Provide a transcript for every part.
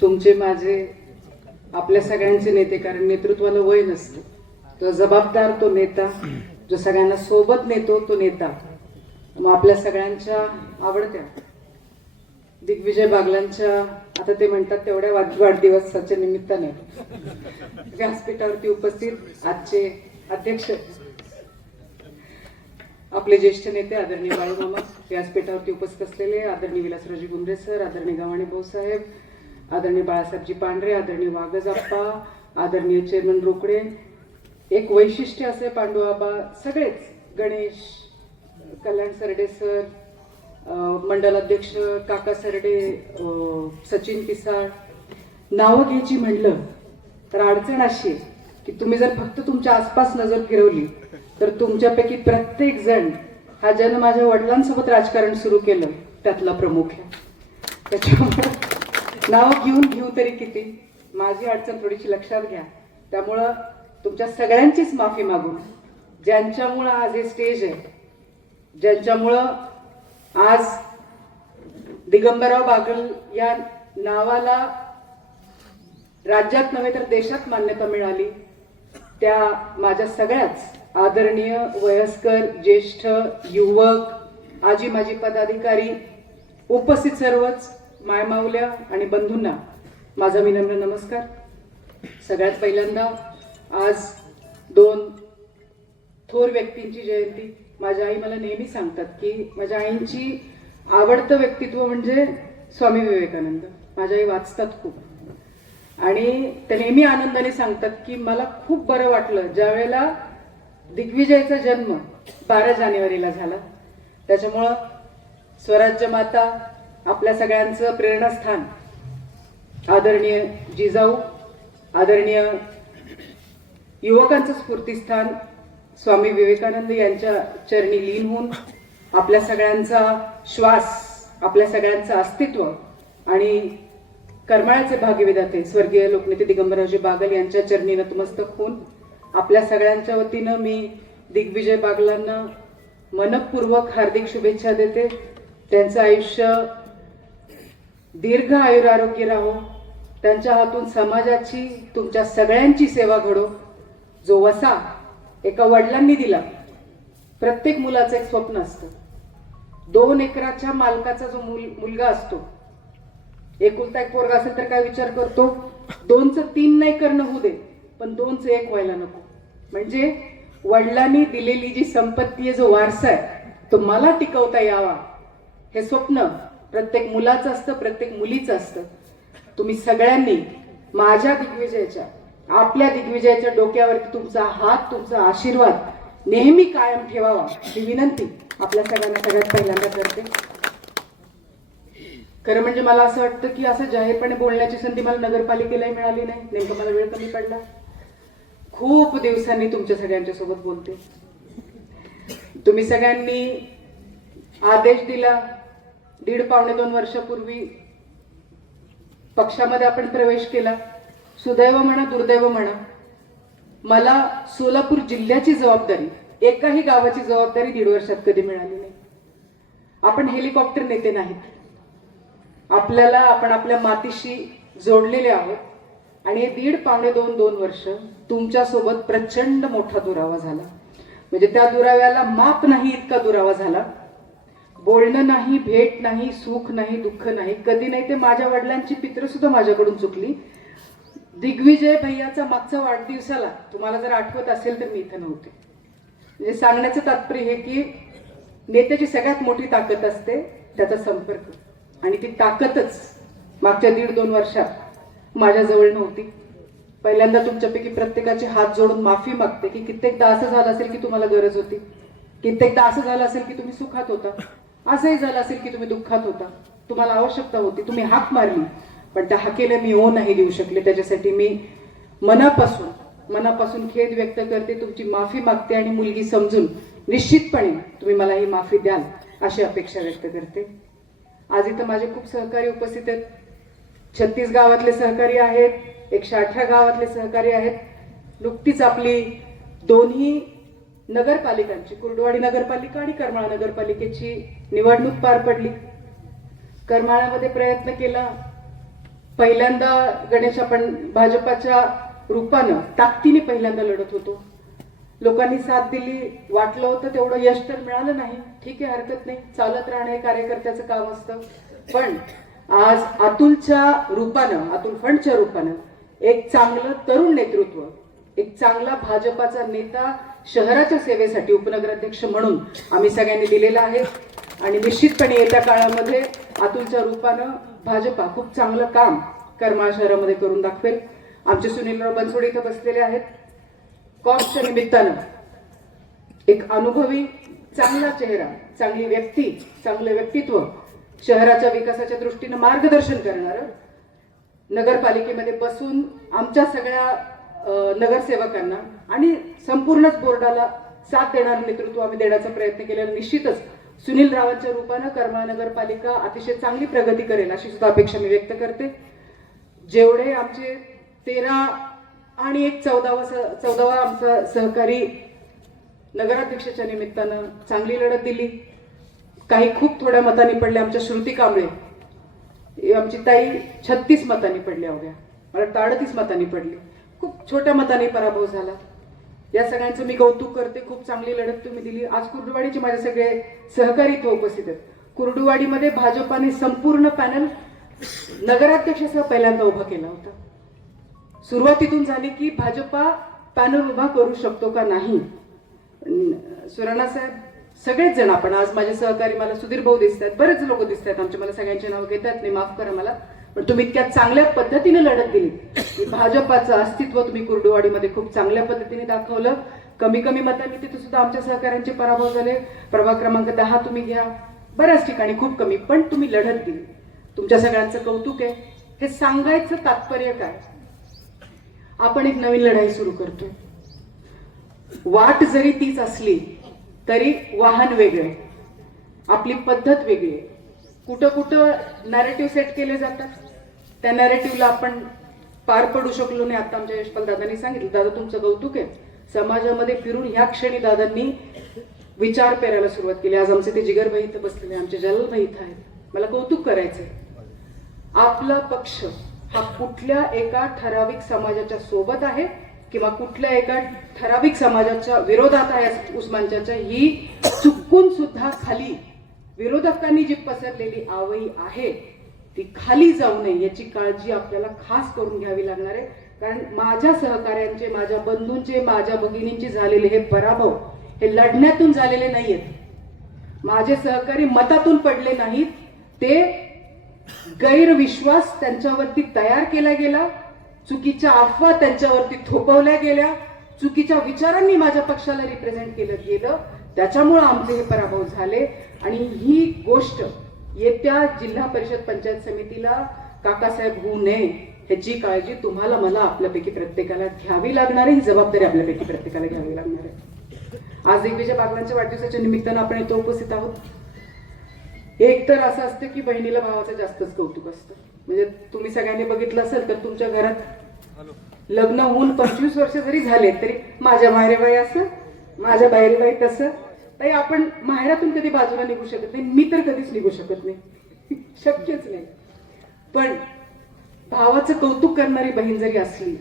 तुमचे माझे आपल्या सगळ्यांचे नेते, कारण नेतृत्वाला वय नसतं. तो जबाबदार तो नेता, जो सगळ्यांना सोबत नेतो तो नेता. मग आपल्या सगळ्यांच्या आवडत्या दिग्विजय बागलांच्या, आता ते म्हणतात तेवढ्या वाढदिवसाच्या निमित्ताने व्यासपीठावरती उपस्थित आजचे अध्यक्ष आपले ज्येष्ठ नेते आदरणीय बाळू मामा, व्यासपीठावरती उपस्थित असलेले आदरणीय विलासरावजी गुंडे सर, आदरणीय गव्हाणे भाऊसाहेब, आदरणीय बाळासाहेबजी पांढरे, आदरणीय वागज आप्पा, आदरणीय चेअरमन रोकडे, एक वैशिष्ट्य असे पांडुआबा, सगळेच, गणेश, कल्याण सरडे सर, मंडल अध्यक्ष काका सरडे, सचिन पिसाळ, नावं घ्यायची म्हणलं तर अडचण अशी आहे की तुम्ही जर फक्त तुमच्या आसपास नजर फिरवली तर तुमच्यापैकी प्रत्येक जण हा ज्यानं माझ्या वडिलांसोबत राजकारण सुरू केलं त्यातला प्रमुख आहे. त्याच्यामुळे नाव घेऊ तरी किती, माझी अडचण थोडीशी लक्षात घ्या. त्यामुळं तुमच्या सगळ्यांचीच माफी मागून, ज्यांच्यामुळं आज हे स्टेज आहे, ज्यांच्यामुळं आज दिगंबरराव बागल या नावाला राज्यात नव्हे तर देशात मान्यता मिळाली, त्या माझ्या सगळ्याच आदरणीय वयस्कर, ज्येष्ठ, युवक, आजी माजी पदाधिकारी, उपस्थित सर्वच मायमाऊल्या आणि बंधूंना माझा विनम्र नमस्कार. सगळ्यात पहिल्यांदा आज दोन थोर व्यक्तींची जयंती. माझ्या आई मला नेहमी सांगतात की माझ्या आईंची आवडतं व्यक्तित्व म्हणजे स्वामी विवेकानंद. माझ्या आई वाचतात खूप आणि ते नेहमी आनंदाने सांगतात की मला खूप बरं वाटलं ज्या वेळेला दिग्विजयचा जन्म 12 जानेवारीला झाला. त्याच्यामुळं स्वराज्य माता, आपल्या सगळ्यांचं प्रेरणास्थान, आदरणीय जिजाऊ, आदरणीय युवकांचं स्फूर्तीस्थान स्वामी विवेकानंद यांच्या चरणी लीन होऊन आपल्या सगळ्यांचा श्वास, आपल्या सगळ्यांचं अस्तित्व आणि करमाळ्याचे भाग्यविधाते स्वर्गीय लोकनेते दिगंबररावजी बागल यांच्या चरणी नतमस्तक होऊन आपल्या सगळ्यांच्या वतीनं मी दिग्विजय बागलांना मनपूर्वक हार्दिक शुभेच्छा देते. त्यांचं आयुष्य दीर्घ आयुरारोग्य राहो, त्यांच्या हातून समाजाची, तुमच्या सगळ्यांची सेवा घडो. जो वसा एका वडिलांनी दिला, प्रत्येक मुलाचं एक स्वप्न असतं. 2 एकराच्या मालकाचा जो मुलगा असतो, एकुलता एक पोरगा असेल तर काय विचार करतो, 2चं 3 नाही करणं होऊ दे, पण 2चं 1 व्हायला नको. म्हणजे वडिलांनी दिलेली जी संपत्ती आहे, जो वारसा आहे, तो मला टिकवता यावा, हे स्वप्न प्रत्येक मुलाचं असतं, प्रत्येक मुलीचं असतं. तुम्ही सगळ्यांनी माझ्या दिग्विजयाच्या, आपल्या दिग्विजयाच्या डोक्यावरती तुमचा हात, तुमचा आशीर्वाद नेहमी कायम ठेवावा, ही विनंती आपल्या सगळ्यांना सगळ्यात पहिल्यांदा करते. खरं म्हणजे मला असं वाटतं की असं जाहीरपणे बोलण्याची संधी मला नगरपालिकेलाही मिळाली नाही. नेमकं मला वेळ कमी पडला. खूप दिवसांनी तुमच्या सगळ्यांच्या सोबत बोलते. तुम्ही सगळ्यांनी आदेश दिला 1.5-2 वर्षापूर्वी पक्षामध्ये आपण प्रवेश केला. सुदैव म्हणा दुर्दैव म्हणा, मला सोलापूर जिल्ह्याची जबाबदारी, एकाही गावाची जबाबदारी 1.5 वर्षात कधी मिळाली नाही. आपण हेलिकॉप्टर नेते नाहीत. आपल्याला, आपण आपल्या मातीशी जोडलेले आहोत आणि 1.5-2 वर्ष तुमच्या सोबत प्रचंड मोठा दुरावा झाला. म्हणजे त्या दुराव्याला माप नाही इतका दुरावा झाला. बोलणं नाही, भेट नाही, सुख नाही, दुःख नाही, कधी नाही. ते माझ्या वडिलांची पित्र सुद्धा माझ्याकडून चुकली. दिग्विजय भैयाचा मागचा वाढदिवसाला तुम्हाला जर आठवत असेल तर मी इथं नव्हते. म्हणजे सांगण्याचं तात्पर्य हे की नेत्याची सगळ्यात मोठी ताकद असते त्याचा संपर्क, आणि ती ताकदच मागच्या 1.5-2 वर्षात माझ्याजवळ नव्हती. पहिल्यांदा तुमच्यापैकी प्रत्येकाचे हात जोडून माफी मागते की कित्येकदा असं झालं असेल की तुम्हाला गरज होती, कित्येकदा असं झालं असेल की तुम्ही सुखात होता, असंही झालं असेल की तुम्ही दुःखात होता, तुम्हाला आवश्यकता होती, तुम्ही हाक मारली, पण त्या हाकेला मी ओ नाही देऊ शकले. त्याच्यासाठी मी मनापासून खेद व्यक्त करते, तुमची माफी मागते आणि मुलगी समजून निश्चितपणे तुम्ही मला ही माफी द्याल अशी अपेक्षा व्यक्त करते. आज इथं माझे खूप सहकारी उपस्थित आहेत. 36 गावातले सहकारी आहेत, 118 गावातले सहकारी आहेत. नुकतीच आपली दोन्ही नगरपालिकांची, कुर्डुवाडी नगरपालिका आणि करमाळा नगरपालिकेची निवडणूक पार पडली. करमाळ्यामध्ये प्रयत्न केला पहिल्यांदा गणेश आपण भाजपाच्या रूपानं ताकदीने पहिल्यांदा लढत होतो. लोकांनी साथ दिली, वाटलं होतं तेवढं यश तर मिळालं नाही. ठीक आहे, हरकत नाही, चालत राहणं हे कार्यकर्त्याचं काम असतं. पण आज अतुलच्या रूपानं, अतुल फंडच्या रूपानं एक चांगलं तरुण नेतृत्व, एक चांगला भाजपाचा नेता शहराच्या सेवेसाठी उपनगराध्यक्ष म्हणून आम्ही सगळ्यांनी दिलेला आहे. आणि निश्चितपणे येत्या काळामध्ये अतुलच्या रूपानं भाजपा खूप चांगलं काम करमाळ शहरामध्ये करून दाखवेल. आमचे सुनीलराव बनसोडे इथं बसलेले आहेत. कॉप्सच्या निमित्तानं एक अनुभवी चांगला चेहरा, चांगली व्यक्ती, चांगलं व्यक्तित्व, शहराच्या विकासाच्या दृष्टीनं मार्गदर्शन करणारं, नगरपालिकेमध्ये बसून आमच्या सगळ्या नगरसेवकांना आणि संपूर्णच बोर्डाला साथ देणारं नेतृत्व आम्ही देण्याचा प्रयत्न केलेला. निश्चितच सुनील रावांच्या रूपानं करमाळ नगरपालिका अतिशय चांगली प्रगती करेल अशी सुद्धा अपेक्षा मी व्यक्त करते. जेवढे आमचे 13 आणि एक 14वा आमचा सहकारी नगराध्यक्षाच्या निमित्तानं चांगली लढत दिली. काही खूप थोड्या मतांनी पडल्या. आमच्या श्रुती कांबळे आमची ताई 36 मतांनी पडली, अवघ्या मला 38 मतांनी पडली. खूप छोट्या मतांनी पराभव झाला. या सगळ्यांचं मी कौतुक करते. खूप चांगली लढत तुम्ही दिली. आज कुर्डुवाडीचे माझे सगळे सहकारी इथं उपस्थित आहेत. कुर्डुवाडीमध्ये भाजपाने संपूर्ण पॅनल नगराध्यक्षासह पहिल्यांदा उभा केला होता. सुरुवातीतून झाली की भाजपा पॅनल उभा करू शकतो का नाही. सुराणा साहेब, सगळेच जण आपण आज माझे सहकारी, मला सुधीर भाऊ दिसत आहेत, बरेच लोक दिसत आहेत आमचे, मला सगळ्यांचे नाव घेतात नाही, माफ करा मला, पण तुम्ही इतक्या चांगल्या पद्धतीने लढत दिली की भाजपाचं अस्तित्व तुम्ही कुर्डुवाडीमध्ये खूप चांगल्या पद्धतीने दाखवलं. कमी मतांनी तिथे सुद्धा आमच्या सहकाऱ्यांचे पराभव झाले. प्रभाग क्रमांक 10 तुम्ही घ्या, बऱ्याच ठिकाणी खूप कमी, पण तुम्ही लढत दिली. तुमच्या सगळ्यांचं कौतुक आहे. हे सांगायचं तात्पर्य काय, आपण एक नवीन लढाई सुरू करतोय. वाट जरी तीच असली तरी वाहन वेगळे, आपली पद्धत वेगळी आहे. कुठं कुठं नॅरेटिव्ह सेट केले जातात, त्या नॅरेटिव्हला आपण पार पडू शकलो नाही. आता आमच्या यशपाल दादांनी सांगितलं, दादा तुमचं कौतुक आहे, समाजामध्ये फिरून ह्या क्षणी दादांनी विचार पेरायला सुरुवात केली. आज आमचे ते जिगरभाई इथं बसलेले, आमचे जलालभाई इथं आहेत, मला कौतुक करायचंय. आपला पक्ष हा कुठल्या एका ठराविक समाजाच्या सोबत आहे किंवा कुठल्या एका ठराविक समाजाच्या विरोधात आहे उस्मानच्या, ही चुकून सुद्धा खाली विरोधकांनी जी पसरलेली आवई आहे ती खाली जाऊ नये याची काळजी आपल्याला खास करून घ्यावी लागणार आहे. कारण माझ्या सहकार्यांचे, माझ्या बंधूंचे, माझ्या भगिनींचे झालेले हे पराभव हे लढण्यातून झालेले नाहीयेत. माझे सहकारी मतातून पडले नाहीत, ते गैरविश्वास त्यांच्यावरती तयार केला गेला, चुकीच्या अफवा त्यांच्यावरती थोपवल्या गेल्या, चुकीच्या विचारांनी माझ्या पक्षाला रिप्रेझेंट केलं गेलं, त्याच्यामुळे आमचे हे पराभव झाले. आणि ही गोष्ट येत्या जिल्हा परिषद पंचायत समितीला काकासाहेब होऊ नये ह्याची काळजी तुम्हाला, मला, आपल्यापैकी प्रत्येकाला घ्यावी लागणार आहे. ही जबाबदारी आपल्यापैकी प्रत्येकाला घ्यावी लागणार आहे. आज दिग्विजय बागलांच्या वाढदिवसाच्या निमित्तानं आपण इथं उपस्थित आहोत. एक तर असं असतं की बहिणीला भावाचं जास्तच कौतुक असतं. म्हणजे तुम्ही सगळ्यांनी बघितलं असेल तर तुमच्या घरात लग्न होऊन 25 वर्ष जरी झाले तरी माझ्या माहेरबाई असं, माझ्या बाहेरबाई तसं, ताई आपण माहेरातून कधी बाजूला निघू शकत नाही. मी तर कधीच निघू शकत नाही, शक्यच नाही. पण भावाचं कौतुक करणारी बहीण जरी असली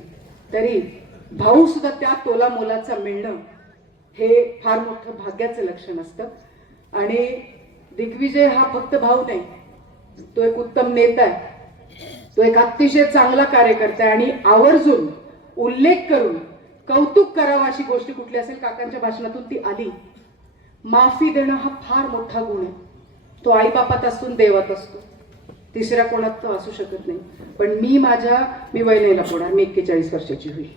तरी भाऊ सुद्धा त्या तोला मोलाचा मिळणं हे फार मोठं भाग्याचं लक्षण असतं. आणि दिग्विजय हा फक्त भाऊ नाही, तो एक उत्तम नेता आहे, तो एक अतिशय चांगला कार्यकर्ता आहे. आणि आवर्जून उल्लेख करून कौतुक करावं अशी गोष्ट कुठली असेल, काकांच्या भाषणातून ती आली. माफी देणं हा फार मोठा गुण आहे. तो आई बापात असून देवात असतो, तिसऱ्या कोणात तो असू शकत नाही. पण मी वय नाही लपवणार, मी 41 वर्षाची होईल.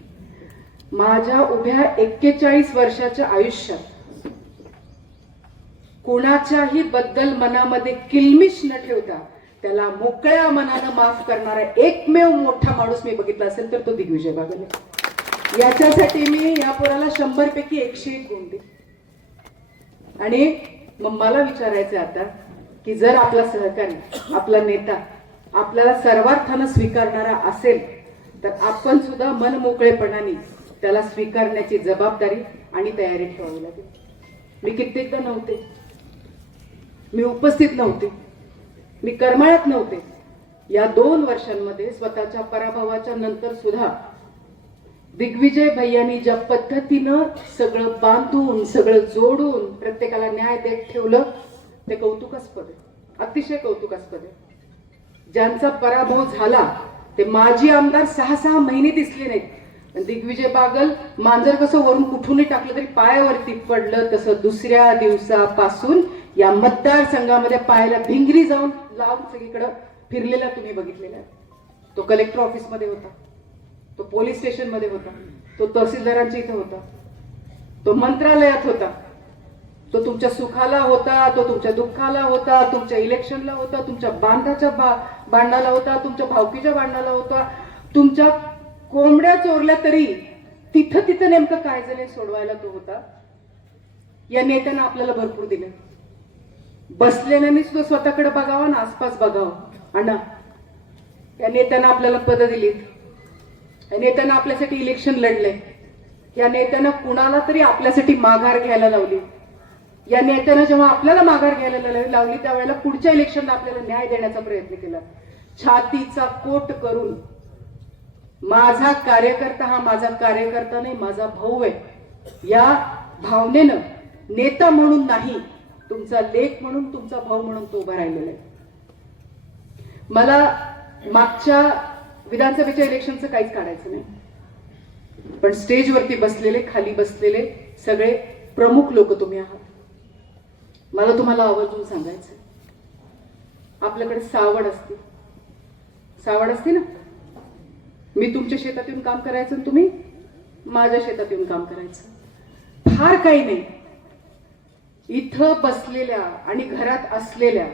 माझ्या उभ्या 41 वर्षाच्या आयुष्यात कोणाच्याही बद्दल मनामध्ये किलमिश न ठेवता त्याला मोकळ्या मनानं माफ करणारा एकमेव मोठा माणूस मी बघितला असेल तर तो दिग्विजय बागल आहे. याच्यासाठी मी या पोराला 100 पैकी 101 गुण देईन. आणि मग मला विचारायचं आता की जर आपला सहकारी, आपला नेता आपल्याला सर्वार्थानं स्वीकारणारा असेल तर आपण सुद्धा मन मोकळेपणाने त्याला स्वीकारण्याची जबाबदारी आणि तयारी ठेवावी लागेल. मी कित्येकदा नव्हते, मी उपस्थित नव्हते, मी करमाळ्यात नव्हते, या 2 वर्षांमध्ये स्वतःच्या पराभवाच्या नंतर सुद्धा दिग्विजय भैयांनी ज्या पद्धतीनं सगळं बांधून सगळं जोडून प्रत्येकाला न्याय देत ठेवलं ते कौतुकास्पद आहे, अतिशय कौतुकास्पद आहे. ज्यांचा पराभव झाला ते माजी आमदार 6-6 महिने दिसले नाहीत. दिग्विजय बागल मांजर कसं वरून कुठूनही टाकलं तरी पायावरती पडलं, तसं दुसऱ्या दिवसापासून या मतदारसंघामध्ये पायाला भिंगरी जाऊन लावून सगळीकडे फिरलेला तुम्ही बघितलेला आहे. तो कलेक्टर ऑफिसमध्ये होता, तो पोलीस स्टेशन मध्ये होता, तो तहसीलदारांच्या इथं होता, तो मंत्रालयात होता, तो तुमच्या सुखाला होता, तो तुमच्या दुःखाला होता, तुमच्या इलेक्शनला होता, तुमच्या बांधाच्या भांडाला होता, तुमच्या भावकीच्या भांडाला होता, तुमच्या कोंबड्या चोरल्या तरी तिथं तिथं नेमकं काय झालं सोडवायला तो होता. या नेत्यांना आपल्याला भरपूर दिलं. बसलेल्यांनी सुद्धा स्वतःकडे बघावं ना आसपास बघावं. अण्णा, या नेत्यांना आपल्याला पद दिलीत, या नेत्यांना आपल्यासाठी इलेक्शन लढले, या नेत्यांना कुणाला तरी आपल्यासाठी माघार घ्यायला लावली. या नेत्यांना जेव्हा आपल्याला माघार घ्यायला लावली त्यावेळेला पुढच्या इलेक्शनला आपल्याला न्याय देण्याचा प्रयत्न केला. छातीचा कोट करून माझा कार्यकर्ता हा माझा कार्यकर्ता नाही, माझा भाऊ आहे, या भावनेनं नेता म्हणून नाही, तुमचा लेख म्हणून, तुमचा भाऊ म्हणून तो उभा राहिलेला आहे. मला मागच्या विधानसभेच्या इलेक्शनचं काहीच काढायचं नाही, पण स्टेजवरती बसलेले, खाली बसलेले सगळे प्रमुख लोक तुम्ही आहात. मला तुम्हाला आवर्जून सांगायचं, आपल्याकडे सावड असते, सावड असते ना. मी तुमच्या शेतात येऊन काम करायचं आणि तुम्ही माझ्या शेतात येऊन काम करायचं. फार काही नाही. इथं बसलेल्या आणि घरात असलेल्या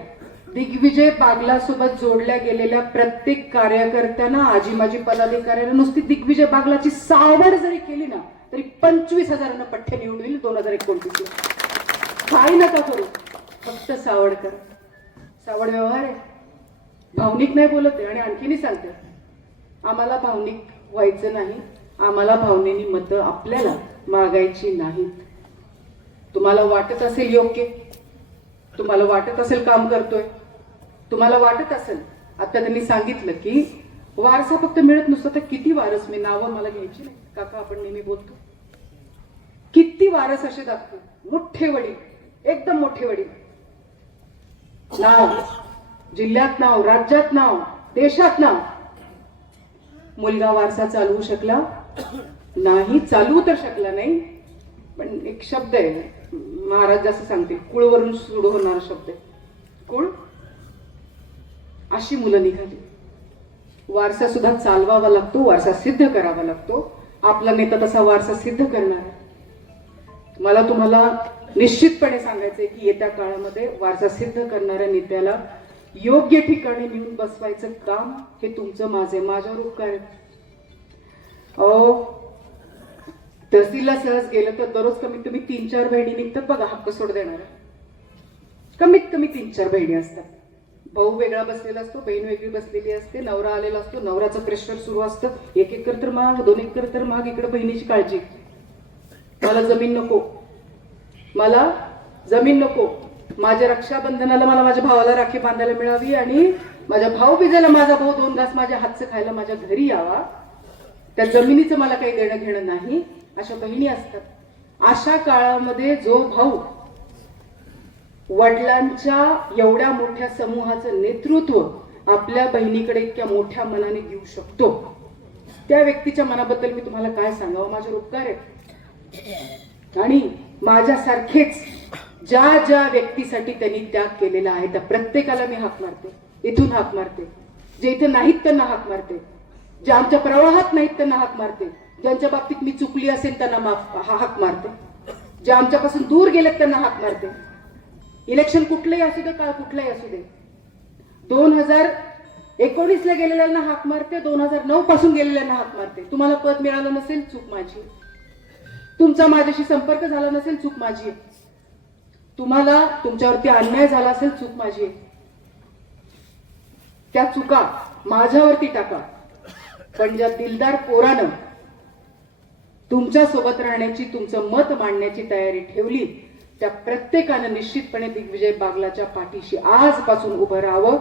दिग्विजय बागला सोबत जोडल्या गेलेल्या प्रत्येक कार्यकर्त्यांना, आजी माजी पदाधिकाऱ्यांना नुसती दिग्विजय बागलाची सावड जरी केली ना तरी 25,000 पठ्ठे निवडून येईल 2029 ला. काही नका करू, फक्त सावड करा. सावड व्यवहार आहे, भावनिक नाही बोलत आहे. आणि आणखीनही सांगते, आम्हाला भावनिक व्हायचं नाही, आम्हाला भावनेनी मतं आपल्याला मागायची नाहीत. तुम्हाला वाटत असेल योग्य, तुम्हाला वाटत असेल काम करतोय, तुम्हाला वाटत असेल, आता त्यांनी सांगितलं की वारसा फक्त मिळत नसतो तर किती वारस, मी नावं मला घ्यायची नाही काका, आपण नेहमी बोलतो, किती वारस असे दाखवतो. मोठे वडील, एकदम मोठे वडील, नाव जिल्ह्यात, नाव राज्यात, नाव देशात, नाव. मुलगा वारसा चालवू शकला नाही, चालवू तर शकला नाही, पण एक शब्द आहे महाराज असं सांगते, कुळवरून सुरू होणारा शब्द आहे, कुळ. अशी मुलं निघाली. वारसा सुद्धा चालवावा लागतो, वारसा सिद्ध करावा लागतो. आपला नेता तसा वारसा सिद्ध करणार आहे. मला तुम्हाला निश्चितपणे सांगायचंय की येत्या काळामध्ये वारसा सिद्ध करणाऱ्या नेत्याला योग्य ठिकाणी नेऊन बसवायचं काम हे तुमचं, माझ्यावर उपकार आहे. तहसीलला सहज गेलं तर दररोज कमीत कमी 3-4 बहिणी निघतात बघा, हक्क सोड देणाऱ्या. कमीत कमी 3-4 बहिणी असतात. भाऊ वेगळा बसलेला असतो, बहीण वेगळी बसलेली असते, नवरा आलेला असतो, नवऱ्याचं प्रेशर सुरू असतं, 1 एकर तर माग, 2 एकर तर माग, इकडे बहिणीची काळजी. मला जमीन नको, मला जमीन नको, माझ्या रक्षाबंधनाला मला माझ्या भावाला राखी बांधायला मिळावी आणि माझ्या भाऊ बिजाला माझा भाऊ 2 घास माझ्या हातचं खायला माझ्या घरी यावा. त्या जमिनीचं मला काही देणं घेणं नाही. अशा बहिणी असतात. अशा काळामध्ये जो भाऊ वडिलांच्या एवढ्या मोठ्या समूहाचं नेतृत्व आपल्या बहिणीकडे इतक्या मोठ्या मनाने घेऊ शकतो, त्या व्यक्तीच्या मनाबद्दल मी तुम्हाला काय सांगावं, माझे उपकार आहेत. आणि माझ्यासारखेच ज्या ज्या व्यक्तीसाठी त्यांनी त्याग केलेला आहे त्या प्रत्येकाला मी हाक मारते, इथून हाक मारते. जे इथे नाहीत त्यांना हाक मारते, जे आमच्या प्रवाहात नाहीत त्यांना हाक मारते, ज्यांच्या बाबतीत मी चुकली असेल त्यांना हाक मारते, जे आमच्यापासून दूर गेलेत त्यांना हाक मारते. इलेक्शन कुठलंही असू दे, काळ कुठलाही असू दे. 2019 ला गेलेल्यांना हाक मारते, 2009 पासून गेलेल्यांना हाक मारते. तुम्हाला पद मिळालं नसेल, चूक माझी. तुमचा माझ्याशी संपर्क झाला नसेल, चूक माझी आहे. तुम्हाला तुमच्यावरती अन्याय झाला असेल, चूक माझी आहे. त्या चुका माझ्यावरती टाका, पण ज्या दिलदार पोरानं तुमच्या सोबत राहण्याची, तुमचं मत मांडण्याची तयारी ठेवली, त्या प्रत्येकानं निश्चितपणे दिग्विजय बागलाच्या पाठीशी आजपासून उभं राहावं.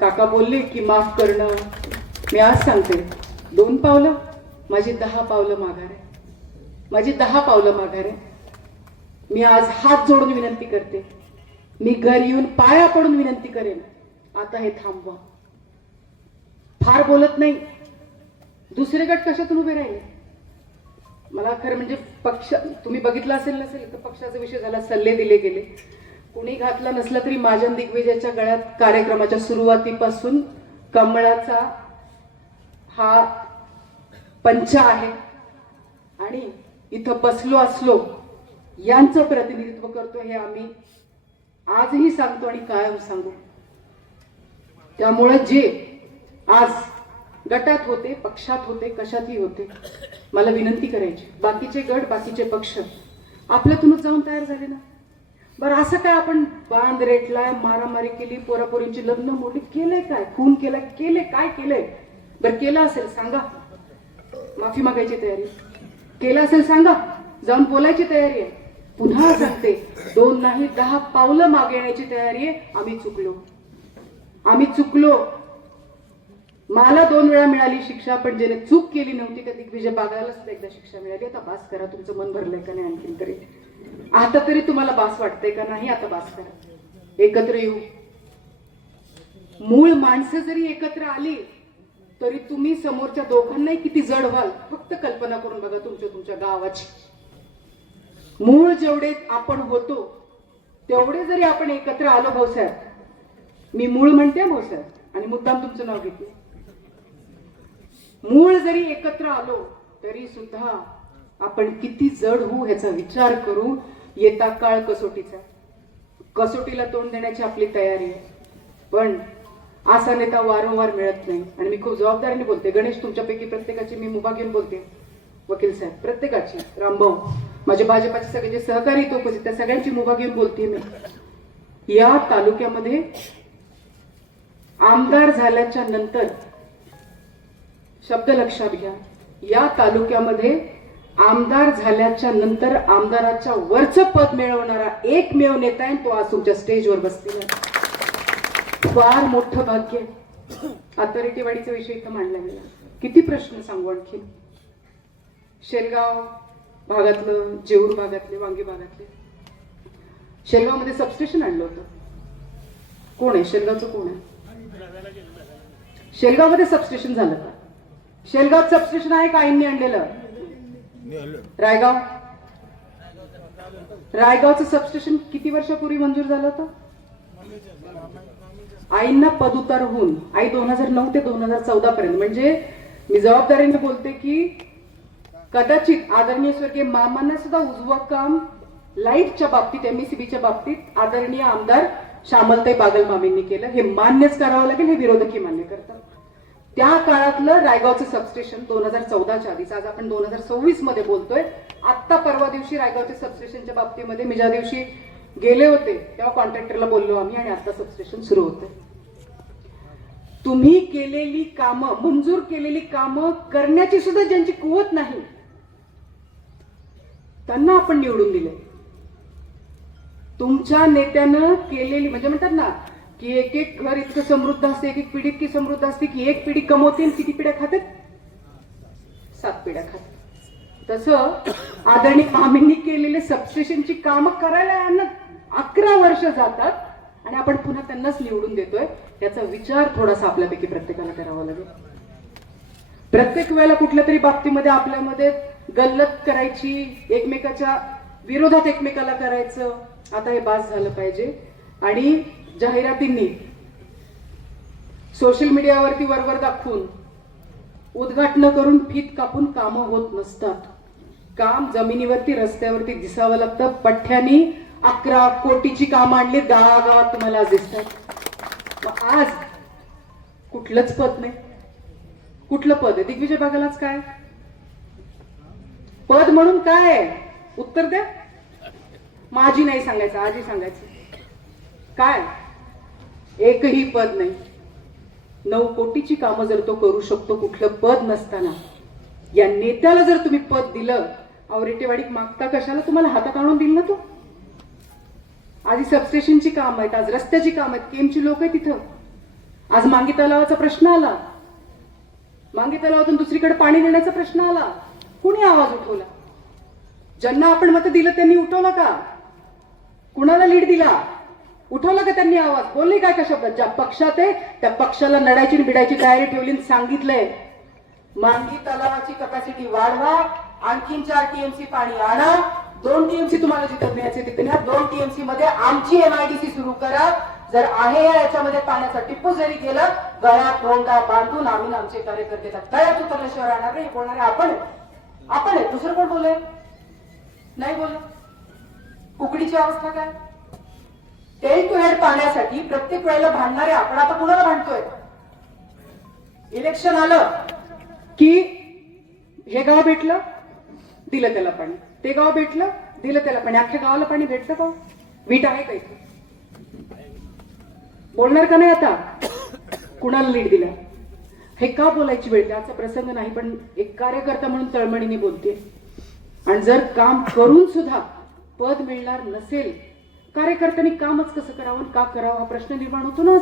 काका बोलले की माफ करणं. मी आज सांगते, 2 पावलं माझी 10 पावलं माघार आहे. माझी 10 पावलं माघार आहे. मी आज हात जोडून विनंती करते, मी घरी येऊन पाया पडून विनंती करेन, आता हे थांबवा. फार बोलत नाही. दुसरे गट कशातून उभे राहिले? मला खरं म्हणजे पक्ष तुम्ही बघितला असेल नसेल तर पक्षाचा विषय झाला, सल्ले दिले गेले. कुणी घातला नसला तरी माझ्या दिग्विजयाच्या गळ्यात कार्यक्रमाच्या सुरुवातीपासून कमळाचा हा पंचा आहे आणि इथं बसलो असलो यांचं प्रतिनिधित्व करतो हे आम्ही आजही सांगतो आणि कायम सांगू. त्यामुळे जे आज गटात होते, पक्षात होते, कशातही होते, मला विनंती करायची, बाकीचे गट बाकीचे पक्ष आपल्यातूनच जाऊन तयार झाले ना. बरं असं काय आपण बांध रेटलाय, मारामारी केली, पोरापोरींची लग्न मोडली, केलंय काय? खून केलाय, केले काय केलंय? बरं केलं असेल सांगा, माफी मागायची तयारी. केलं असेल सांगा, जाऊन बोलायची तयारी आहे. पुन्हा सांगते, 2 नाही 10 पावलं मागे येण्याची तयारी आहे. आम्ही चुकलो, आम्ही चुकलो. मला 2 वेळा मिळाली शिक्षा, पण ज्याने चूक केली नव्हती त्या दिग्विजय बागलाला सुद्धा एकदा शिक्षा मिळाली. आता बास करा, तुमचं मन भरलंय का नाही आणखीन तरी? आता तरी तुम्हाला बास वाटतंय का नाही? आता बास करा, एकत्र येऊ. मूळ माणसं जरी एकत्र आली तरी तुम्ही समोरच्या दोघांनाही किती जड व्हाल, फक्त कल्पना करून बघा तुमच्या गावाची. मूळ जेवढे आपण होतो तेवढे जरी आपण एकत्र आलो भाऊसाहेब, मी मूळ म्हणते भाऊसाहेब आणि मुद्दाम तुमचं नाव घेते, मूळ जरी एकत्र आलो तरी सुद्धा आपण किती जड होऊ ह्याचा विचार करू. येता काळ कसोटीचा, कसोटीला तोंड देण्याची आपली तयारी आहे. पण असा नेता वारंवार मिळत नाही आणि मी खूप जबाबदारीने बोलते. गणेश, तुमच्यापैकी प्रत्येकाची मी मुभा घेऊन बोलते. वकील साहेब, प्रत्येकाची, रामभाऊ, माझे भाजपाचे सगळे जे सहकारी तो उपस्थित त्या सगळ्यांची मुभा घेऊन बोलते मी. या तालुक्यामध्ये आमदार झाल्याच्या नंतर, शब्द लक्षात घ्या, या तालुक्यामध्ये आमदार झाल्याच्या नंतर आमदाराच्या वरचं पद मिळवणारा एकमेव नेता आहे, तो आज तुमच्या स्टेजवर बसलेला. फार मोठं भाग्य. अथॉरिटीवाडीचा विषय इथं मांडला गेला. किती प्रश्न सांगू आणखी. शेलगाव भागातलं, जेऊर भागातले, वांगी भागातले, शेलगावमध्ये सबस्टेशन आणलं होतं. कोण आहे शेलगावचं? कोण आहे शेलगावमध्ये सबस्टेशन झालं का? शेलगाव सबस्टेशन आहे का आईंनी आणलेलं? रायगाव, रायगावचं सबस्टेशन किती वर्षापूर्वी मंजूर झालं होतं? आईंना पद उतार होऊन, आई 2009 ते 2014 पर्यंत, म्हणजे मी जबाबदारीने बोलते की कदाचित आदरणीय स्वर्गीय मामांना सुद्धा उजवं काम लाईटच्या बाबतीत, एमएससीबीच्या बाबतीत आदरणीय आमदार श्यामलताई बागल मामींनी केलं. हे मान्यच करावं लागेल, हे विरोधकी मान्य करतात. त्या काळातलं रायगावचं सबस्टेशन 2014च्या आधीच, आज आपण 2026 मध्ये बोलतोय. आत्ता परवा दिवशी रायगावच्या सबस्टेशनच्या बाबतीमध्ये मी ज्या दिवशी गेले होते तेव्हा कॉन्ट्रॅक्टरला बोललो आम्ही आणि आता सबस्टेशन सुरू होतंय. तुम्ही केलेली कामं, मंजूर केलेली कामं करण्याची सुद्धा ज्यांची कुवत नाही त्यांना आपण निवडून दिले. तुमच्या नेत्यानं केलेली, म्हणजे म्हणतात ना की एक एक घर इतकं समृद्ध असते, एक एक पिढी इतकी समृद्ध असते की एक पिढी कमवते, किती पिढ्या खातात? 7 पिढ्या खातात. तसं आदरणीय मामींनी केलेले सबस्टेशनची कामं करायला यांना 11 वर्ष जातात आणि आपण पुन्हा त्यांनाच निवडून देतोय. याचा विचार थोडासा आपल्यापैकी प्रत्येकाला करावा लागेल. प्रत्येक वेळेला कुठल्या तरी बाबतीमध्ये आपल्यामध्ये गल्लत करायची, एकमेकाच्या विरोधात एकमेकाला करायचं, आता हे बास झालं पाहिजे. आणि जाहिरातींनी, सोशल मीडियावरती वरवर दाखवून, उद्घाटन करून फीत कापून कामं होत नसतात. काम जमिनीवरती, रस्त्यावरती दिसावं लागतं. पठ्ठ्यानी 11 कोटीची कामं आणली, गावागावात तुम्हाला आज दिसतात. मग आज कुठलंच पद नाही. कुठलं पद आहे? दिग्विजय बागलाच काय पद म्हणून काय आहे? उत्तर द्या. माझी नाही सांगायचं, आजी सांगायचं. काय? एकही पद नाही. 9 कोटीची कामं जर तो करू शकतो कुठलं पद नसताना, या नेत्याला जर तुम्ही पद दिलं, रेटेवाडीत मागता कशाला? तुम्हाला हातात आणून दिल ना तो. आधी सबस्टेशनची काम आहेत, आज रस्त्याची काम आहेत, केमची लोक आहेत तिथं. आज मांगी तलावाचा प्रश्न आला, मांगी तलावातून दुसरीकडे पाणी देण्याचा प्रश्न आला, कुणी आवाज उठवला? ज्यांना आपण मत दिलं त्यांनी उठवलं का? कुणाला लीड दिला? उठवलं का त्यांनी आवाज? बोलले काय का शब्द? ज्या पक्षात आहे त्या पक्षाला लढायची आणि भिडायची तयारी ठेवली, सांगितलंय मांगी तलावाची कपॅसिटी वाढवा, आणखीन 4 टीएमसी पाणी आणा, 2 टीएमसी तुम्हाला जिथं न्यायचे तिथे न्या, 2 टीएमसी मध्ये आमची एमआयडीसी सुरू करा. जर आहे याच्यामध्ये पाण्याचा टिप्पू जरी गेला, गळ्यात रोंडा बांधून आम्ही आमचे कार्यकर्ते तळ्यात उतरल्याशिवाय राहणार नाही. बोलणारे आपण आहे, दुसरं कोण बोलले? नाही बोललं. कुकडीची अवस्था काय? टेल टू हेड पाण्यासाठी प्रत्येक वेळेला भांडणारे आपण आता कुणाला भांडतोय? इलेक्शन आलं की हे गाव भेटलं दिलं त्याला पाणी, ते गाव भेटलं दिलं त्याला पाणी. अख्ख्या गावाला पाणी भेटतं का? वीट आहे का इथे? बोलणार का नाही आता? कुणाला लीड दिला? हे का बोलायची वेळ? त्याचा प्रसंग नाही, पण एक कार्यकर्ता म्हणून तळमळीने बोलते. आणि जर काम करून सुद्धा पद मिळणार नसेल, कार्यकर्त्यांनी कामच कसं करावं, का करावं हा प्रश्न निर्माण होतो ना.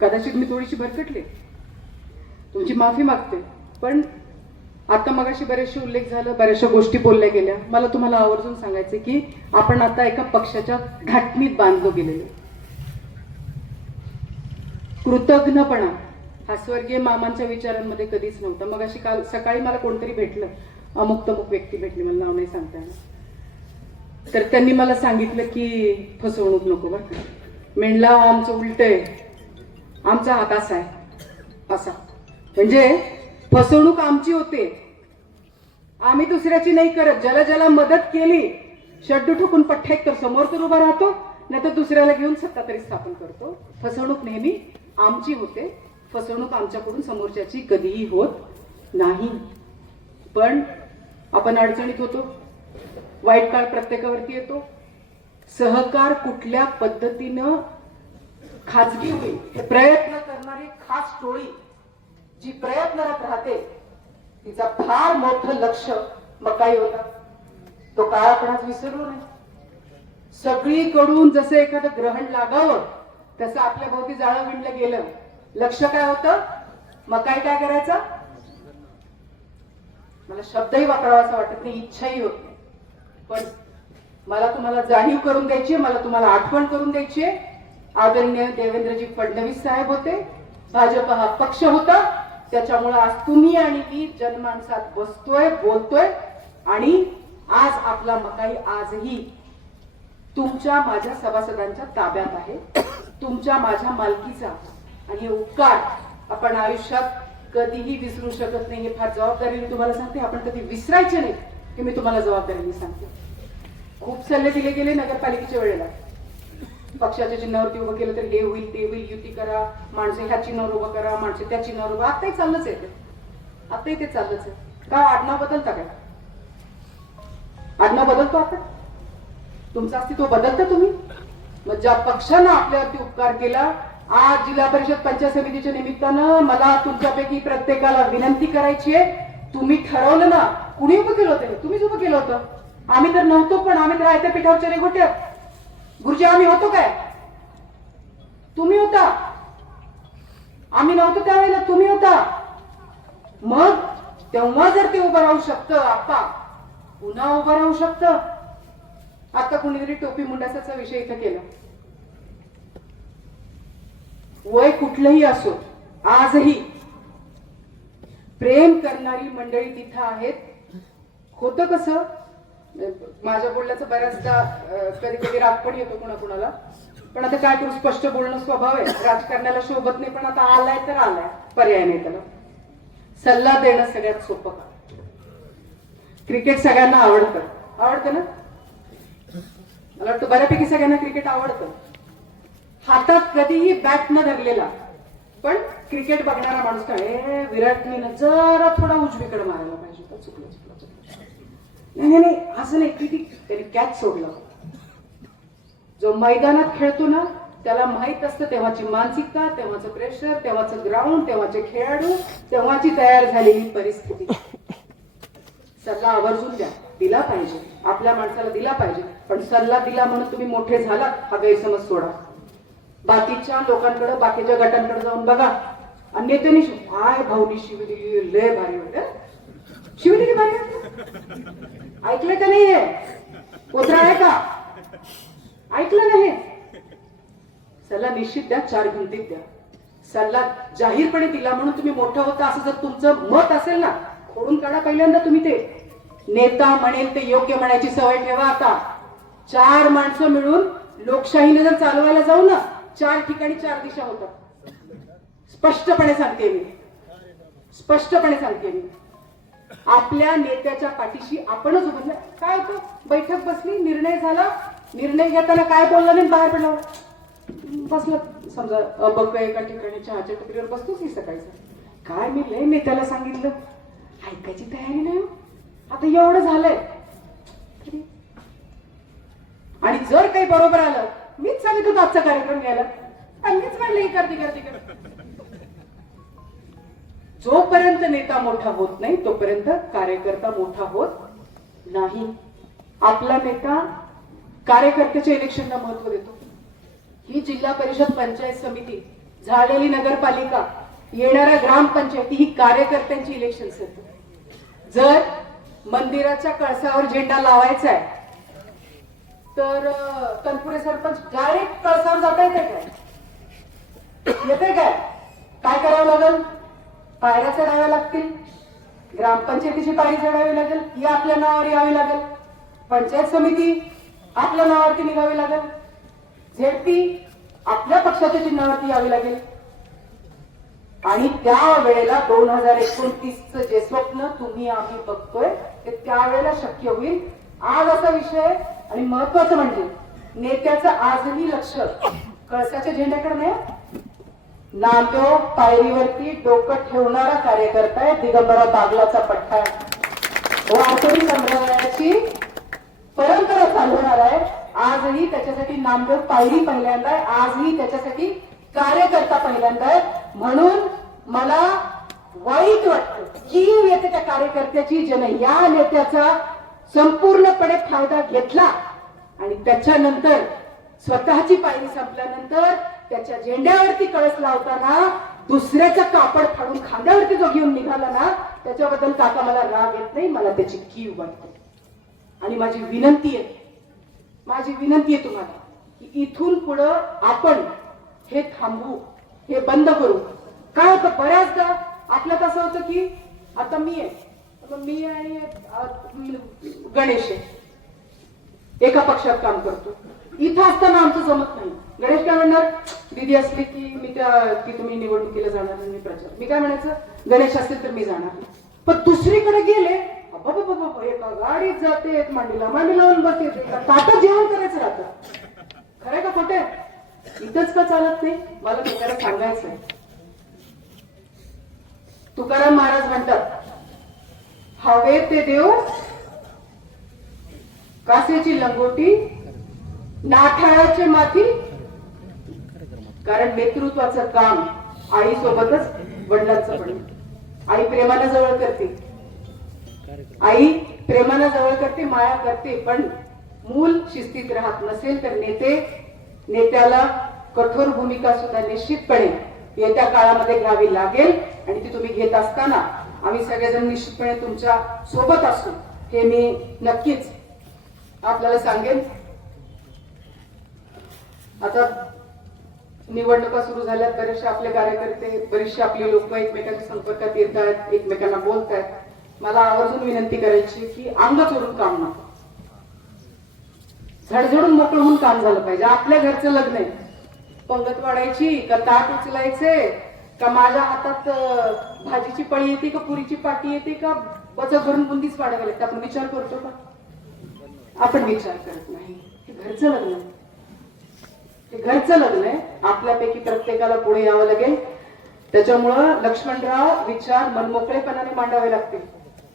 कदाचित मी थोडीशी भरकटले, तुमची माफी मागते. पण आता मगाशी बरेचसे उल्लेख झाला, बऱ्याचशा गोष्टी बोलल्या गेल्या. मला तुम्हाला आवर्जून सांगायचं की आपण आता एका पक्षाच्या घाटणीत बांधलो गेलेलो. कृतज्ञपणा हा स्वर्गीय मामांच्या विचारांमध्ये कधीच नव्हता. मगाशी काल सकाळी मला कोणतरी भेटलं, अमुक तमुक व्यक्ती भेटली, मला नाव नाही सांगता येणार. तर त्यांनी मला सांगितलं की फसवणूक नको बरं का. मेंढला आमचं उलट आहे, आमचा हात असा आहे असा. म्हणजे फसवणूक आमची होते, आम्ही दुसऱ्याची नाही करत. ज्याला ज्याला मदत केली शड्डू ठोकून पठ्ठा एक तर समोर तर उभा राहतो, नाही तर दुसऱ्याला घेऊन सत्ता तरी स्थापन करतो. फसवणूक नेहमी आमची होते, फसवणूक आमच्याकडून समोरच्याची कधीही होत नाही. पण आपण अडचणीत होतो, वाईट काळ प्रत्येकावरती येतो. सहकार कुठल्या पद्धतीनं खाजगी होईल हे प्रयत्न करणारी खास टोळी जी प्रयत्नरत राहते, तिचा फार मोठं लक्ष मकाई होता. तो काळ आपण आज विसरलो नाही. सगळीकडून जसं एखादं ग्रहण लागावं तसं आपल्या भोवती जाळं विणलं गेलं. लक्ष काय होतं? मकाई काय करायचा? मला शब्दही वापरावासा वाटत नाही, इच्छाही होत नाही. पण मला तुम्हाला जाणीव करून द्यायची, मला तुम्हाला आठवण करून द्यायची. आदरणीय देवेंद्रजी फडणवीस साहेब होते, भाजप हा पक्ष होता, त्याच्यामुळे आज तुम्ही आणि मी जनमानसात बसतोय, बोलतोय. आणि आज आपला मकाई आजही तुमच्या माझ्या सभासदांच्या ताब्यात आहे, तुमच्या माझ्या मालकीचा. आणि हे उपकार आपण आयुष्यात कधीही विसरू शकत नाही. हे फार जबाबदारीने तुम्हाला सांगते, आपण कधी विसरायचे नाही की मी तुम्हाला जबाबदारीने सांगते. खूप सल्ले दिले गेले नगरपालिकेच्या वेळेला, पक्षाच्या चिन्हावरती उभं केलं तर हे होईल ते होईल, युती करा, माणसं ह्या चिन्हावर उभं करा, माणसं त्या चिन्हावर उभं. आताही चाललंच आहे ते, आताही ते चाललंच आहे. का आडनाव बदलता काय? आडनाव बदलतो आपण, तुमचं अस्तित्व बदलतं तुम्ही. मग ज्या पक्षानं आपल्यावरती उपकार केला, आज जिल्हा परिषद पंचायत समितीच्या निमित्तानं मला तुमच्यापैकी प्रत्येकाला विनंती करायची आहे. तुम्ही ठरवलं ना, कुणी उभं केलं होतं? तुम्हीच उभं केलं होतं. आम्ही तर नव्हतो, पण आम्ही तर आयत्या पिठावरच्या रेघोट्या. गुरुजी आम्ही होतो काय? तुम्ही होता. आम्ही नव्हतो त्यावेळेला, तुम्ही होता. मग तेव्हा जर ते उभं राहू शकतं, आप्पा पुन्हा उभं राहू शकतं. आता कुणीतरी टोपी मुंडासाचा विषय इथं केला. वय कुठलंही असो, आजही प्रेम करणारी मंडळी तिथं आहेत. होतं कसं, माझ्या बोलण्याचं बऱ्याचदा कधी कधी राग पण येतो कुणाकुणाला, पण आता काय करू, स्पष्ट बोलणं स्वभाव आहे. राजकारणाला शोभत नाही, पण आता आलाय तर आलाय, पर्याय नाही त्याला. सल्ला देणं सगळ्यात सोपं का? क्रिकेट सगळ्यांना आवडतं ना? मला वाटतं बऱ्यापैकी सगळ्यांना क्रिकेट आवडतं. हातात कधीही बॅट न धरलेला पण क्रिकेट बघणारा माणूस काय, विराटने जरा थोडा उजवीकडे मारायला पाहिजे होता, चुकलं. नाही असं नाही, किती त्याने कॅच सोडला. जो मैदानात खेळतो ना त्याला माहित असतं तेव्हाची मानसिकता, तेव्हाचं प्रेशर, तेव्हाचं ग्राउंड, तेव्हाचे खेळाडू, तेव्हाची तयार झालेली परिस्थिती. सल्ला आवर्जून द्या, दिला पाहिजे, आपल्या माणसाला दिला पाहिजे. पण सल्ला दिला म्हणून तुम्ही मोठे झालात हा गैरसमज सोडा. बाकीच्या लोकांकडे, बाकीच्या गटांकडे जाऊन बघा. आणि नेत्यांनी काय भाऊनी शिवली, लय भारी होते. शिवली भारी ऐकलं का नाहीये? पोत्रा आहे का? ऐकलं नाही. सल्ला निश्चित द्या, 4 भिंतीत द्या. सल्ला जाहीरपणे दिला म्हणून तुम्ही मोठं होता असं जर तुमचं मत असेल ना, खोडून काढा पहिल्यांदा तुम्ही ते. नेता म्हणेल ते योग्य म्हणायची सवय ठेवा. आता 4 माणसं मिळून लोकशाहीने जर चालवायला जाऊ ना, 4 ठिकाणी 4 दिशा होतात. स्पष्टपणे सांगते मी, स्पष्टपणे सांगते मी. आपल्या नेत्याच्या पाठीशी आपणच उभं. काय होतं, बैठक बसली, निर्णय झाला, निर्णय घेताना काय बोलला नाही, बाहेर पडला, बसलं. समजा अबक एका ठिकाणी चहाच्या टपरीवर बसतोच ही सकाळी. काय मी लय नेत्याला सांगितलं, ऐकायची तयारी नाही. आता एवढं झालंय. आणि जर काही बरोबर आलं, मीच सांगितलं आजचा कार्यक्रम घ्यायला, मीच म्हणलं ही करते करते करते. जोपर्यंत नेता मोठा होत नाही तोपर्यंत कार्यकर्ता मोठा होत नाही. आपला नेता कार्यकर्त्याच्या इलेक्शनला महत्व देतो. ही जिल्हा परिषद, पंचायत समिती, झालेली नगरपालिका, येणाऱ्या ग्रामपंचायती ही कार्यकर्त्यांची इलेक्शन असते. जर मंदिराच्या कळसावर झेंडा लावायचा आहे तर तनपुरे सरपंच डायरेक्ट कळसावर जाता येते काय? येते काय? काय करावं लागेल? पायऱ्या चढाव्या लागतील, ग्रामपंचायतीची पायरी चढावी लागेल, ही आपल्या नावावर यावी लागेल, पंचायत समिती आपल्या नावावरती निघावी लागेल, झेडपी आपल्या पक्षाच्या चिन्हावरती यावी लागेल. आणि त्या वेळेला 2029चं जे स्वप्न तुम्ही आम्ही बघतोय ते त्यावेळेला शक्य होईल. आज असा विषय, आणि महत्वाचं म्हणजे नेत्याचं आजही लक्ष कळसाच्या झेंड्याकडे नाही. नामदेव पायरीवरती डोकं ठेवणारा कार्यकर्ता आहे, दिगंबरा बागलाचा पठ्ठा आहे, वारकरी संप्रदायाची परंपरा चालवणार आहे. आजही त्याच्यासाठी नामदेव पायरी पहिल्यांदा आहे, आजही त्याच्यासाठी कार्यकर्ता पहिल्यांदा आहे. म्हणून मला वाईट वाटतं, कीव येते त्या कार्यकर्त्याची, ज्याने या नेत्याचा संपूर्णपणे फायदा घेतला आणि त्याच्यानंतर स्वतःची पायरी संपल्यानंतर त्याच्या झेंड्यावरती कळस लावताना दुसऱ्याचं कापड फाडून खांद्यावरती जो घेऊन निघाला ना, त्याच्याबद्दल काका मला राग येत नाही, मला त्याची कीव वाटते. आणि माझी विनंती आहे तुम्हाला की इथून पुढं आपण हे थांबवू, हे बंद करू. काय होतं, बऱ्याचदा आपलं कसं होतं की आता मी आणि गणेश एका पक्षात काम करतो, इथं असताना आमचं जमत नाही. गणेश काय म्हणणार, दीदी असली की तुम्ही निवडणुकीला जाणार नाही, मी प्रचार. मी काय म्हणायचं, गणेश असतील तर मी जाणार. पण दुसरीकडे गेले, एका गाडीत जाते, मांडीला मांडी लावून बसते, ताटात जेवण करायचं राहतं. खरंय का खोटे? इथंच का चालत नाही? मला तुकाराम सांगायचंय. तुकाराम महाराज म्हणतात, हवे ते देव, कासेची लंगोटी, नाठाळाचे माती. कारण नेतृत्वाचं काम आई सोबतच वडिलांचं पण. आई प्रेमानं जवळ करते, माया करते, पण मूल शिस्तीत राहत नसेल तर नेत्याला कठोर भूमिका सुद्धा निश्चितपणे येत्या काळामध्ये घ्यावी लागेल. आणि ती तुम्ही घेत असताना आम्ही सगळेजण निश्चितपणे तुमच्या सोबत असू, हे मी नक्कीच आपल्याला सांगेन. आता निवडणुका सुरू झाल्यात, बरेचसे आपले कार्यकर्ते, बरेचसे आपले लोक एकमेकांच्या संपर्कात येत आहेत, एकमेकांना बोलत आहेत. मला आवर्जून विनंती करायची की अंग चोरून काम नको, झडझडून मोकळं होऊन काम झालं पाहिजे. आपल्या घरचं लग्न आहे, पंगत वाढायची का ताट उचलायचे का माझ्या हातात भाजीची पळी येते का पुरीची पाटी येते का बचत भरून बुंदीच वाढावी लागते, आपण विचार करतो का? आपण विचार करत नाही. हे घरचं लग्न आहे, हे घरचं लग्न आहे. आपल्यापैकी प्रत्येकाला पुढे यावं लागेल. त्याच्यामुळं लक्ष्मणराव विचार मनमोकळेपणाने मांडावे लागतील.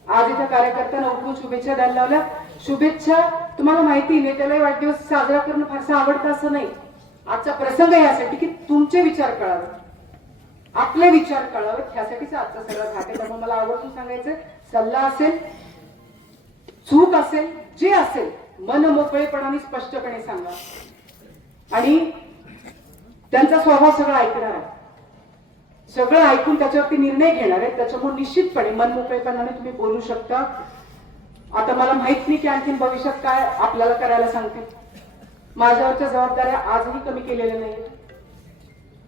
आज इथं कार्यकर्त्यांना उठून शुभेच्छा द्यायला लावल्या. शुभेच्छा तुम्हाला माहिती, नेत्यालाही वाढदिवस साजरा करणं फारसं आवडतं असं नाही. आजचा प्रसंग यासाठी की तुमचे विचार कळावे, आपले विचार कळावेत, ह्यासाठीच आजचा सगळा घाट आहे. त्यामुळे मला आवर्जून सांगायचं, सल्ला असेल, चूक असेल, जे असेल मन मोकळेपणाने स्पष्टपणे सांगा. आणि त्यांचा स्वभाव सगळं ऐकणार आहे, सगळं ऐकून त्याच्यावरती निर्णय घेणार आहे. त्याच्यामुळे निश्चितपणे मनमोकळेपणाने तुम्ही बोलू शकता. आता मला माहित नाही की आणखीन भविष्यात काय आपल्याला करायला सांगतील. माझ्यावरच्या जबाबदाऱ्या आजही कमी केलेल्या नाही,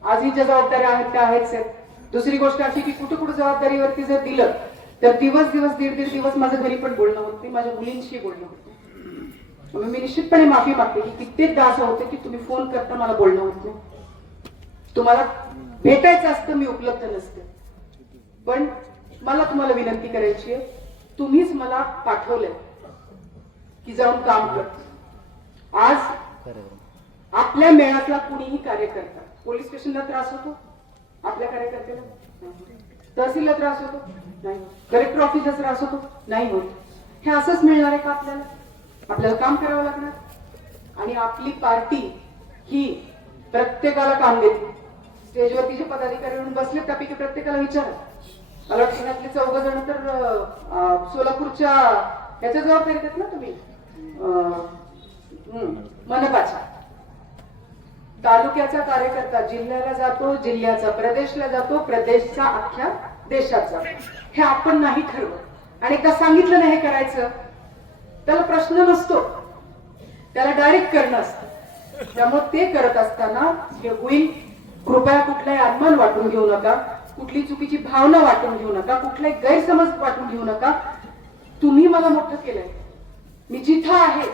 आजही ज्या जबाबदाऱ्या आहेत त्या आहेच आहेत. दुसरी गोष्ट अशी की कुठे कुठे जबाबदारीवरती जर दिलं तर दिवस दीड दिवस माझं घरी पण बोलणं होत नाही, माझ्या मुलींशी बोलणं होत नाही. मी निश्चितपणे माफी मागते की कित्येकदा असं होतं की तुम्ही फोन करता मला बोलणं होत नाही, तुम्हाला भेटायचं असतं मी उपलब्ध नसते. पण मला तुम्हाला विनंती करायची आहे, तुम्हीच मला पाठवलंय की जाऊन काम कर. आज आपल्या मेळातला कुणीही कार्यकर्ता पोलीस स्टेशनला त्रास होतो, आपल्या कार्यकर्त्याला तहसीलला त्रास होतो नाही, कलेक्टर ऑफिसला त्रास होतो नाही होत. हे असंच मिळणार आहे का आपल्याला? आपल्याला काम करावं लागणार. आणि आपली पार्टी ही प्रत्येकाला काम देते. स्टेजवरती जे पदाधिकारी म्हणून बसले त्यापैकी प्रत्येकाला विचारा. मला वाटतं 14 तर सोलापूरच्या याच्या जबाबदारीत आहेत ना तुम्ही, मनपाच्या. तालुक्याचा कार्यकर्ता जिल्ह्याला जातो, जिल्ह्याचा प्रदेशला जातो, प्रदेशचा अख्ख्या देशाचा. हे आपण नाही ठरवत. आणि एकदा सांगितलं नाही हे करायचं त्याला प्रश्न नसतो, त्याला डायरेक्ट करणं असतं. त्यामुळे ते करत असताना हे होईल. कृपया कुठलाही अनुमान वाटून घेऊ नका, कुठली चुकीची भावना वाटून घेऊ नका, कुठलाही गैरसमज वाटून घेऊ नका. तुम्ही मला मोठं केलंय, मी जिथं आहे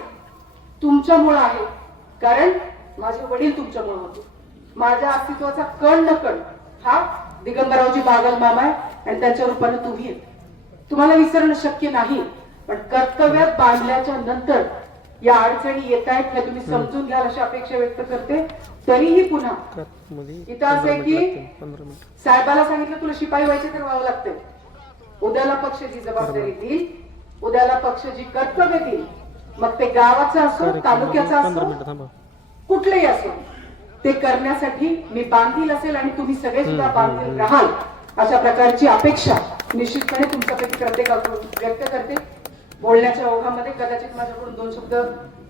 तुमच्यामुळं आहे. कारण माझे वडील तुमच्यामुळे होते. माझ्या अस्तित्वाचा कण न कण हा दिगंबररावजी बागल मामा आहे आणि त्याच्या रूपाने तुम्ही आहे. तुम्हाला विसरणं शक्य नाही. पण कर्तव्यात बांधल्याच्या नंतर या अडचणी येत आहेत हे तुम्ही समजून घ्याल अशी अपेक्षा व्यक्त करते. तरीही पुन्हा इथं असं आहे की साहेबाला सांगितलं तुला शिपाई व्हायचे तर व्हावं लागतंय. उद्याला पक्ष जी जबाबदारी देईल, उद्याला पक्ष जी कर्तव्य देईल, मग ते गावाचं असो, तालुक्याचं असो, कुठलंही असो, ते करण्यासाठी मी बांधील असेल आणि तुम्ही सगळे सुद्धा बांधील राहाल अशा प्रकारची अपेक्षा निश्चितपणे तुमच्यापैकी प्रत्येकाकडून व्यक्त करते. बोलण्याच्या ओघामध्ये कदाचित माझ्याकडून 2 शब्द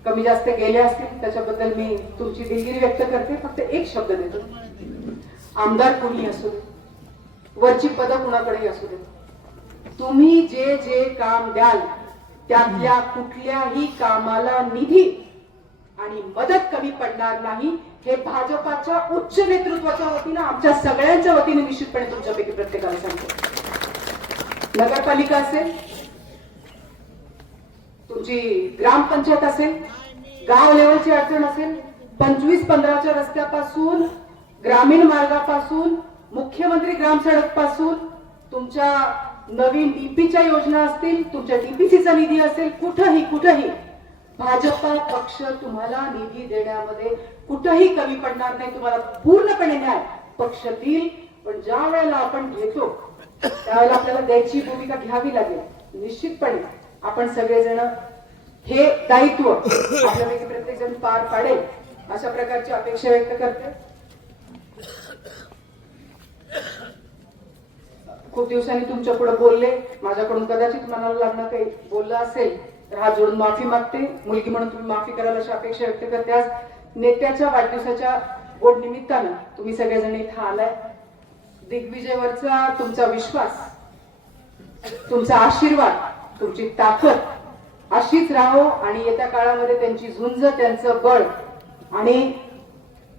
कमी जास्त गेले असतील, त्याच्याबद्दल मी तुमची दिलगिरी व्यक्त करते. फक्त एक शब्द देतो, आमदार कोणी असू दे, वरची पदं कुणाकडेही असू दे, तुम्ही जे जे काम द्याल त्यातल्या कुठल्याही कामाला निधी आणि मदत कमी पडणार नाही. हे भाजपाच्या उच्च नेतृत्वाच्या वतीनं आमच्या सगळ्यांच्या वतीने निश्चितपणे तुमच्यापैकी प्रत्येकाला सांगतो. नगरपालिका असेल, तुमची ग्रामपंचायत असेल, गाव लेवलची अडचण असेल, 25-15च्या रस्त्यापासून, ग्रामीण मार्गापासून, मुख्यमंत्री ग्राम सडक पासून, तुमच्या नवीन डीपीच्या योजना असतील, तुमच्या डीपीसीचा निधी असेल, कुठंही भाजपा पक्ष तुम्हाला निधी देण्यामध्ये कुठंही कमी पडणार नाही. तुम्हाला पूर्णपणे न्याय पक्ष देईल. पण ज्या वेळेला आपण घेतो त्यावेळेला आपल्याला द्यायची भूमिका घ्यावी लागेल. निश्चितपणे आपण सगळेजण हे दायित्व आपल्यापैकी प्रत्येक जण पार पाडेल अशा प्रकारची अपेक्षा व्यक्त करते. खूप दिवसांनी तुमच्या पुढे बोलले, माझ्याकडून कदाचित मनाला लागणं काही बोललं असेल तर हात जोडून माफी मागते. मुलगी म्हणून तुम्ही माफी कराल अशी अपेक्षा व्यक्त करते. आज नेत्याच्या वाढदिवसाच्या गोड निमित्तानं तुम्ही सगळेजण इथं आलाय. दिग्विजयवरचा तुमचा विश्वास, तुमचा आशीर्वाद, तुमची ताकद अशीच राहो आणि येत्या काळामध्ये त्यांची झुंज, त्यांचं बळ आणि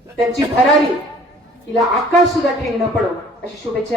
त्यांची भरारी हिला आकाश सुद्धा ठेंगणं पडो अशी शुभेच्छा.